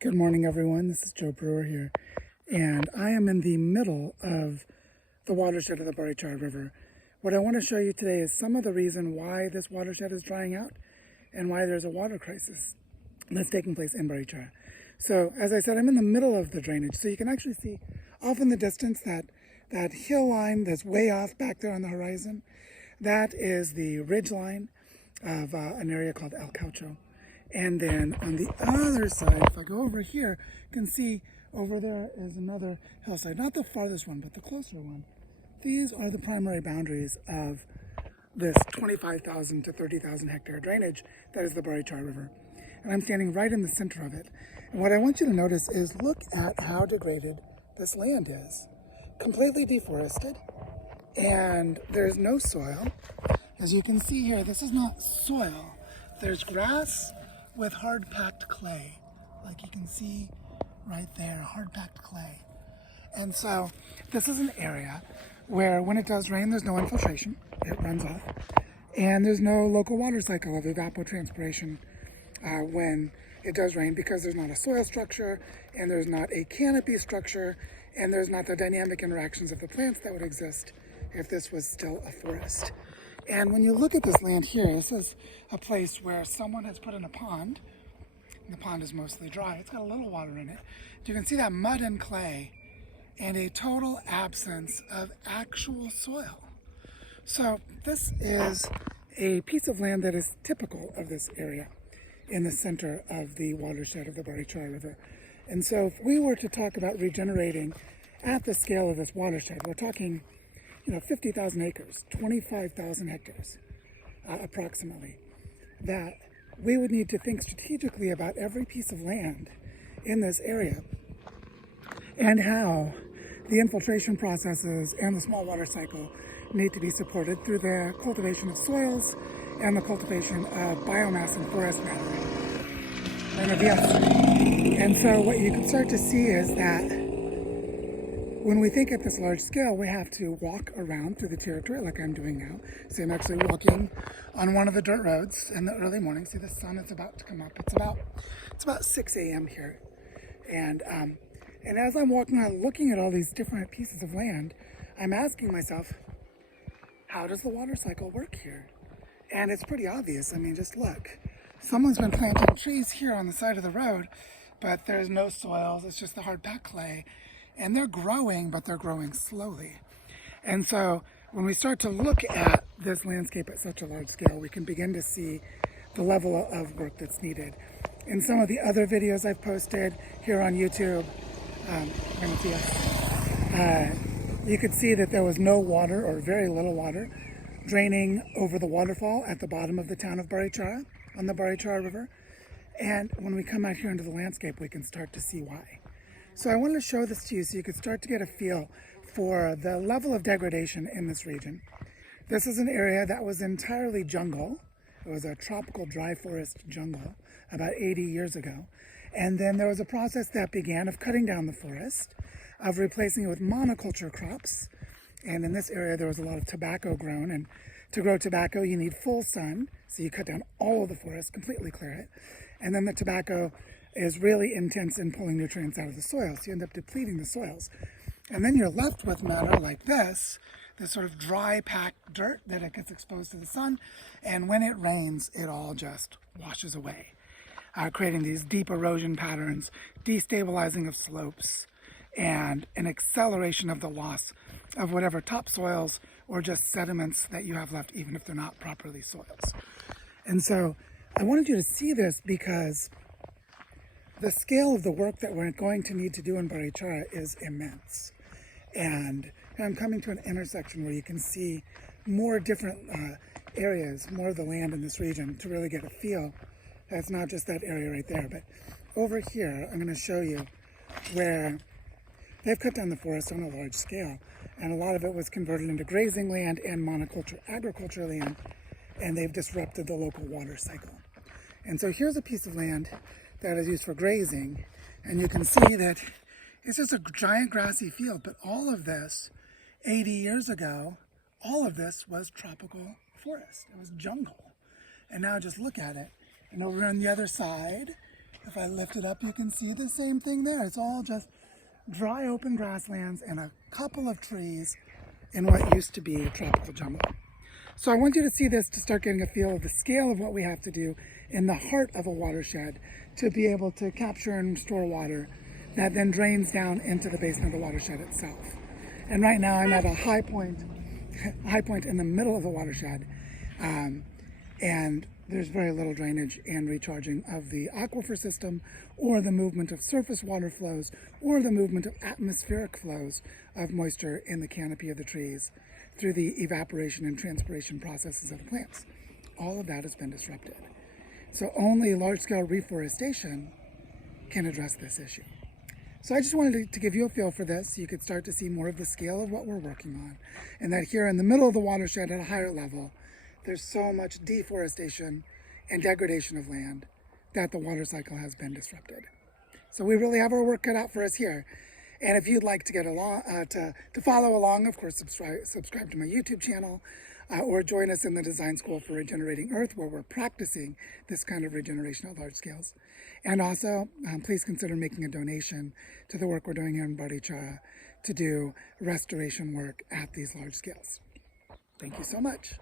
Good morning, everyone. This is Joe Brewer here, and I am in the middle of the watershed of the Barichara River. What I want to show you today is some of the reason why this watershed is drying out and why there's a water crisis that's taking place in Barichara. So, as I said, I'm in the middle of the drainage, so you can actually see off in the distance that hill line that's way off back there on the horizon. That is the ridge line of an area called El Caucho. And then on the other side, if I go over here, you can see over there is another hillside. Not the farthest one, but the closer one. These are the primary boundaries of this 25,000 to 30,000 hectare drainage that is the Barichara River. And I'm standing right in the center of it. And what I want you to notice is look at how degraded this land is. Completely deforested, and there's no soil. As you can see here, this is not soil. There's grass with hard-packed clay, like you can see right there, hard-packed clay. And so this is an area where when it does rain, there's no infiltration, it runs off, and there's no local water cycle of evapotranspiration when it does rain, because there's not a soil structure, and there's not a canopy structure, and there's not the dynamic interactions of the plants that would exist if this was still a forest. And when you look at this land here, this is a place where someone has put in a pond, and the pond is mostly dry. It's got a little water in it. You can see that mud and clay and a total absence of actual soil. So this is a piece of land that is typical of this area in the center of the watershed of the Barichara River. And so if we were to talk about regenerating at the scale of this watershed, we're talking 50,000 acres, 25,000 hectares, approximately, that we would need to think strategically about every piece of land in this area and how the infiltration processes and the small water cycle need to be supported through the cultivation of soils and the cultivation of biomass and forest matter. And so what you can start to see is that when we think at this large scale, we have to walk around through the territory like I'm doing now. See, I'm actually walking on one of the dirt roads in the early morning. See, the sun is about to come up. It's about 6 a.m. here. And as I'm walking around looking at all these different pieces of land, I'm asking myself, how does the water cycle work here? And it's pretty obvious. I mean, just look. Someone's been planting trees here on the side of the road, but there's no soils. It's just the hard packed clay. And they're growing, but they're growing slowly. And so when we start to look at this landscape at such a large scale, we can begin to see the level of work that's needed. In some of the other videos I've posted here on YouTube, you could see that there was no water or very little water draining over the waterfall at the bottom of the town of Barichara on the Barichara River. And when we come out here into the landscape, we can start to see why. So I wanted to show this to you so you could start to get a feel for the level of degradation in this region. This is an area that was entirely jungle. It was a tropical dry forest jungle about 80 years ago. And then there was a process that began of cutting down the forest, of replacing it with monoculture crops. And in this area, there was a lot of tobacco grown. And to grow tobacco, you need full sun. So you cut down all of the forest, completely clear it. And then the tobacco is really intense in pulling nutrients out of the soil, so you end up depleting the soils. And then you're left with matter like this sort of dry, packed dirt that it gets exposed to the sun, and when it rains, it all just washes away, creating these deep erosion patterns, destabilizing of slopes, and an acceleration of the loss of whatever topsoils or just sediments that you have left, even if they're not properly soils. And so I wanted you to see this because the scale of the work that we're going to need to do in Barichara is immense. And I'm coming to an intersection where you can see more different areas, more of the land in this region to really get a feel. That's not just that area right there, but over here, I'm going to show you where they've cut down the forest on a large scale. And a lot of it was converted into grazing land and monoculture agriculture land, and they've disrupted the local water cycle. And so here's a piece of land that is used for grazing, and you can see that it's just a giant grassy field, but all of this 80 years ago, all of this was tropical forest. It was jungle. And now just look at it. And over on the other side, If I lift it up, you can see the same thing there. It's all just dry open grasslands and a couple of trees in what used to be a tropical jungle. So I want you to see this to start getting a feel of the scale of what we have to do in the heart of a watershed to be able to capture and store water that then drains down into the basin of the watershed itself. And right now I'm at a high point in the middle of the watershed, and there's very little drainage and recharging of the aquifer system, or the movement of surface water flows, or the movement of atmospheric flows of moisture in the canopy of the trees through the evaporation and transpiration processes of the plants. All of that has been disrupted. So only large-scale reforestation can address this issue. So I just wanted to give you a feel for this so you could start to see more of the scale of what we're working on, and that here in the middle of the watershed at a higher level, there's so much deforestation and degradation of land that the water cycle has been disrupted. So we really have our work cut out for us here. And if you'd like to get along, to follow along, of course, subscribe to my YouTube channel, or join us in the Design School for Regenerating Earth, where we're practicing this kind of regeneration at large scales. And also, please consider making a donation to the work we're doing here in Barichara to do restoration work at these large scales. Thank you so much.